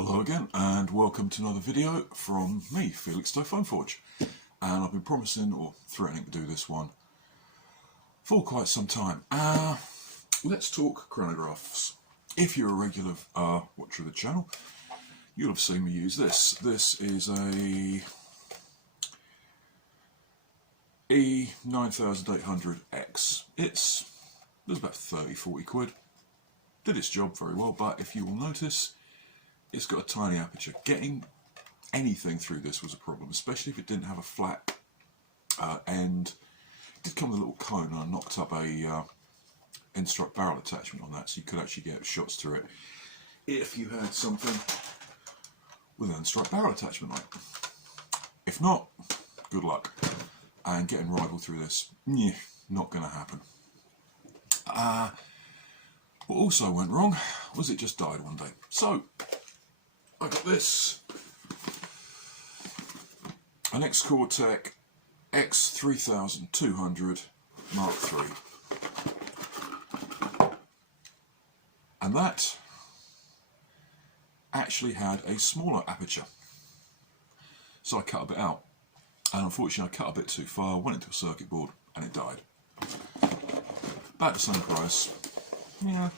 Hello again and welcome to another video from me, Felix Phoneforge. And I've been promising or threatening to do this one for quite some time. Let's talk chronographs. If you're a regular watcher of the channel, you'll have seen me use this. This is a E9800X. There's about 30-40 quid. Did its job very well, but if you will notice, it's got a tiny aperture. Getting anything through this was a problem, especially if it didn't have a flat end. It did come with a little cone, and I knocked up a end-strike barrel attachment on that, so you could actually get shots through it if you had something with an end-strike barrel attachment on it. If not, good luck. And getting rival through this, not going to happen. What also went wrong was it just died one day. So I got this, an X-Cortec X0200 Mark III, and that actually had a smaller aperture, so I cut a bit out, and unfortunately I cut a bit too far, went into a circuit board and it died. About the same price, yeah.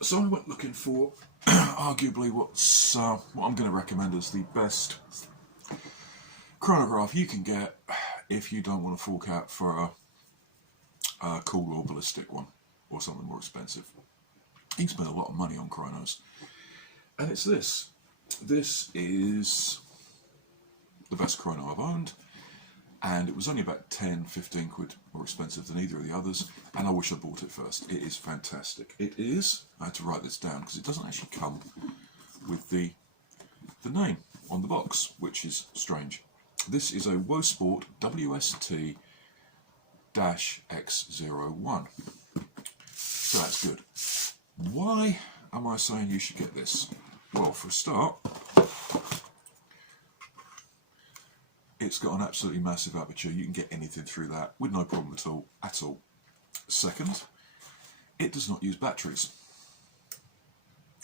So I went looking for arguably what I'm going to recommend as the best chronograph you can get if you don't want to fork out for a cool or ballistic one or something more expensive. You can spend a lot of money on chronos, and it's this. This is the best chrono I've owned, and it was only about 10-15 quid more expensive than either of the others, and I wish I bought it first. It is fantastic. It is, I had to write this down because it doesn't actually come with the name on the box, which is strange. This is a Wosport WST-X01. So that's good. Why am I saying you should get this? Well, for a start, it's got an absolutely massive aperture. You can get anything through that with no problem at all. Second, it does not use batteries.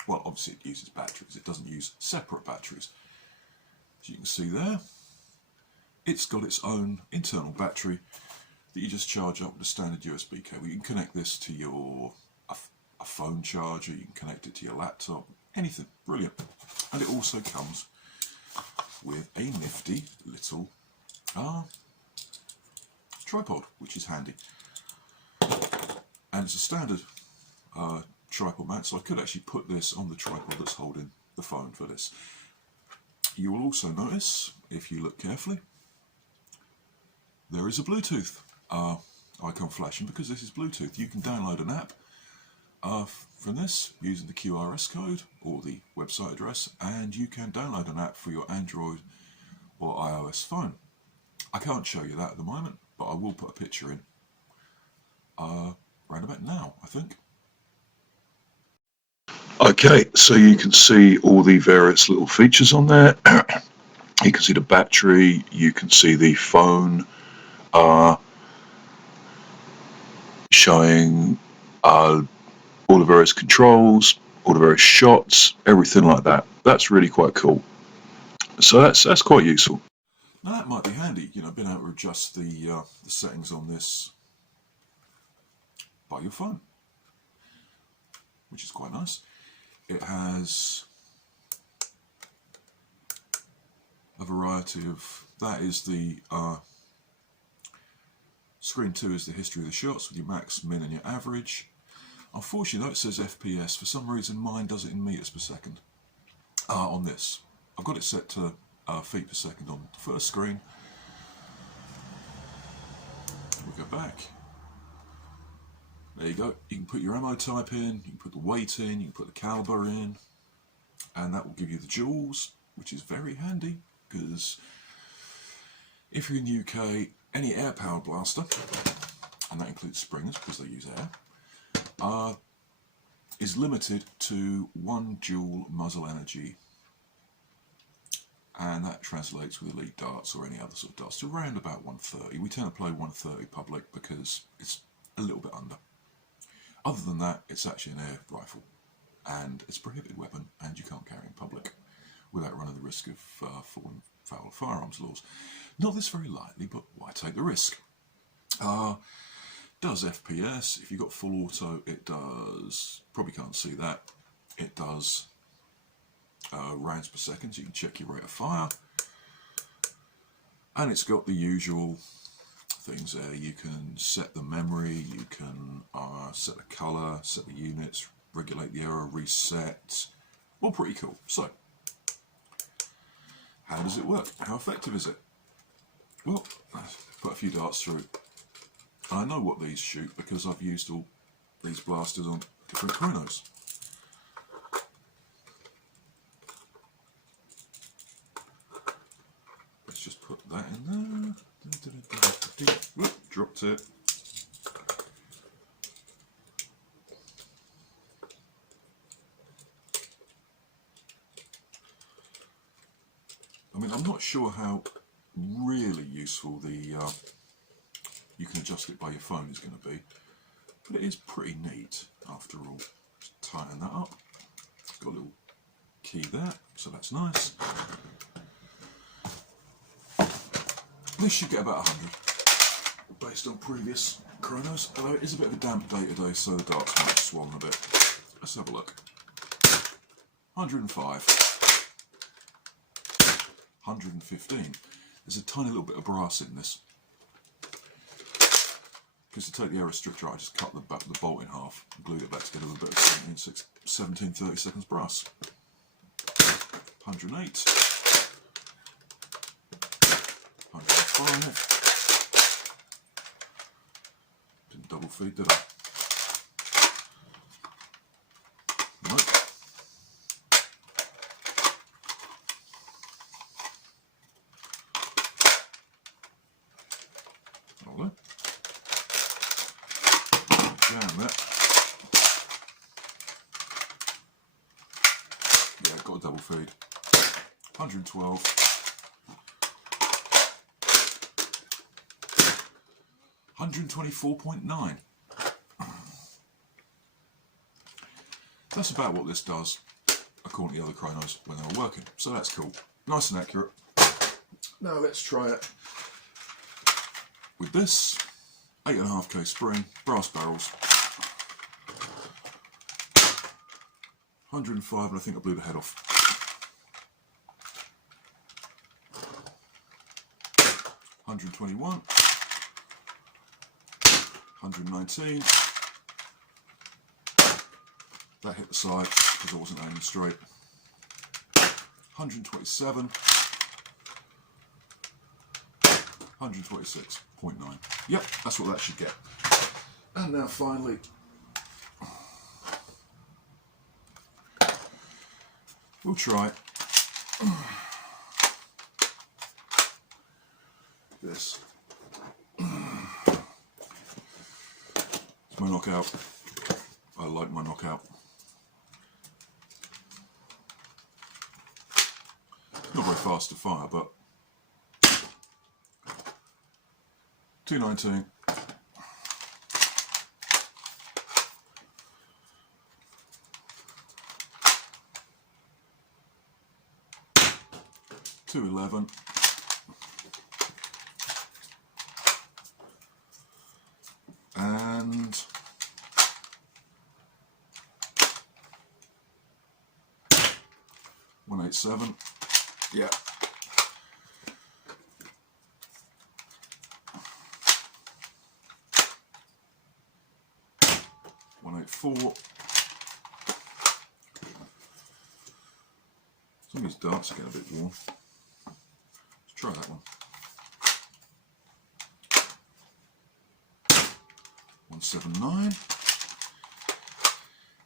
Well, obviously it uses batteries. It doesn't use separate batteries. As you can see there, it's got its own internal battery that you just charge up with a standard USB cable. You can connect this to your a phone charger. You can connect it to your laptop. Anything. Brilliant. And it also comes with a nifty little tripod, which is handy. And it's a standard tripod mount, so I could actually put this on the tripod that's holding the phone for this. You will also notice, if you look carefully, there is a Bluetooth icon flashing because this is Bluetooth. You can download an app from this using the QRS code or the website address, and you can download an app for your Android or iOS phone. I can't show you that at the moment, but I will put a picture in round about now, I think. Okay, so you can see all the various little features on there. You can see the battery, you can see the phone showing all the various controls, all the various shots, everything like that. That's really quite cool. So that's quite useful. Now that might be handy, being able to adjust the settings on this by your phone, which is quite nice. It has a variety of, that is the screen 2 is the history of the shots with your max, min and your average. Unfortunately though, it says FPS. For some reason mine does it in meters per second on this. I've got it set to feet per second on the first screen. We'll go back. There you go. You can put your ammo type in, you can put the weight in, you can put the caliber in, and that will give you the joules, which is very handy because if you're in the UK, any air-powered blaster, and that includes springers because they use air, is limited to 1 joule muzzle energy, and that translates with elite darts or any other sort of darts to around about 130. We tend to play 130 public because it's a little bit under. Other than that, it's actually an air rifle. and it's a prohibited weapon, and you can't carry in public without running the risk of falling foul of firearms laws. Not this very lightly, but why take the risk? Does FPS. If you've got full auto, it does, probably can't see that, it does rounds per second, so you can check your rate of fire. And it's got the usual things there. You can set the memory, you can set the colour, set the units, regulate the error, reset. All pretty cool. So, how does it work? How effective is it? Well, let's put a few darts through. I know what these shoot because I've used all these blasters on different chronos. Let's just put that in there. Whoop, dropped it. I mean, I'm not sure how really useful the you can adjust it by your phone is going to be, but it is pretty neat after all. Just tighten that up. Got a little key there, so that's nice. This should get about 100 based on previous chronos, although it is a bit of a damp day today, so the darts might have swollen a bit. Let's have a look. 105. 115. There's a tiny little bit of brass in this. Because to take the error restrictor out, I just cut the bolt in half and glued it back together with a bit of 1730 seconds brass. 108. 105. Didn't double feed, did I? Nope. Hold on. Jam that. Yeah, got a double feed. 112. 124.9. That's about what this does, according to the other chronos when they were working. So that's cool. Nice and accurate. Now let's try it with this. 8.5K spring, brass barrels. 105, and I think I blew the head off. 121. 119. That hit the side because I wasn't aiming straight. 127. 126.9. Yep, that's what that should get. And now finally, we'll try this. It's my knockout. I like my knockout. Not very fast to fire, but 219. 211. And 187. Yeah. 184. Some of these darts are getting a bit warm. Let's try that one. 179.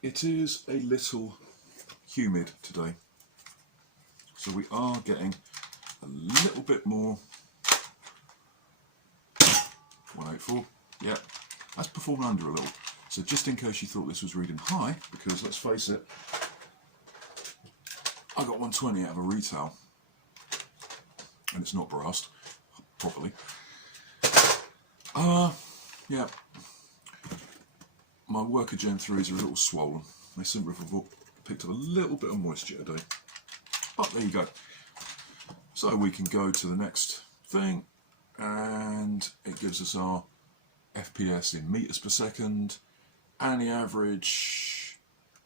It is a little humid today, so we are getting a little bit more. 184. Yeah, that's performed under a little. So just in case you thought this was reading high, because let's face it, I got 120 out of a retail, and it's not brassed properly. Yeah. My worker Gen 3s are a little swollen. They simply picked up a little bit of moisture today. But there you go. So we can go to the next thing, and it gives us our FPS in meters per second, and the average,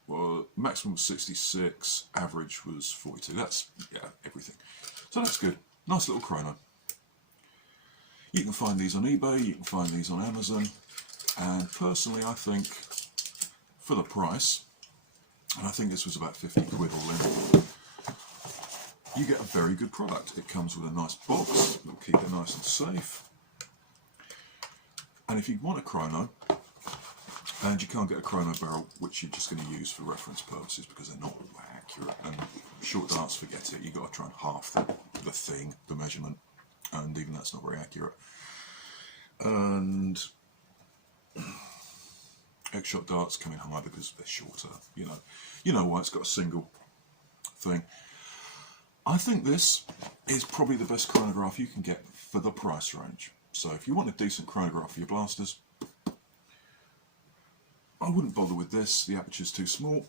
well, maximum was 66, average was 42. That's, yeah, everything. So that's good. Nice little chrono. You can find these on eBay, you can find these on Amazon, and personally I think for the price, and I think this was about 50 quid all in, you get a very good product. It comes with a nice box, it'll keep it nice and safe. And if you want a chrono, and you can't get a chrono barrel, which you're just going to use for reference purposes because they're not accurate, and short darts, forget it, you've got to try and half the thing, the measurement, and even that's not very accurate. And X-shot darts come in higher because they're shorter, you know why it's got a single thing. I think this is probably the best chronograph you can get for the price range. So if you want a decent chronograph for your blasters, I wouldn't bother with this. The aperture's too small.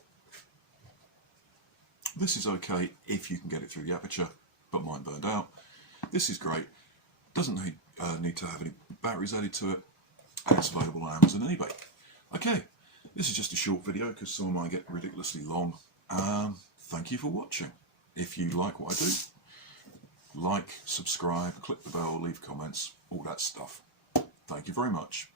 This is okay if you can get it through the aperture, but mine burned out. This is great. Doesn't need to have any batteries added to it, and it's available on Amazon and eBay. Okay, this is just a short video because some of mine get ridiculously long. Thank you for watching. If you like what I do, like, subscribe, click the bell, leave comments, all that stuff. Thank you very much.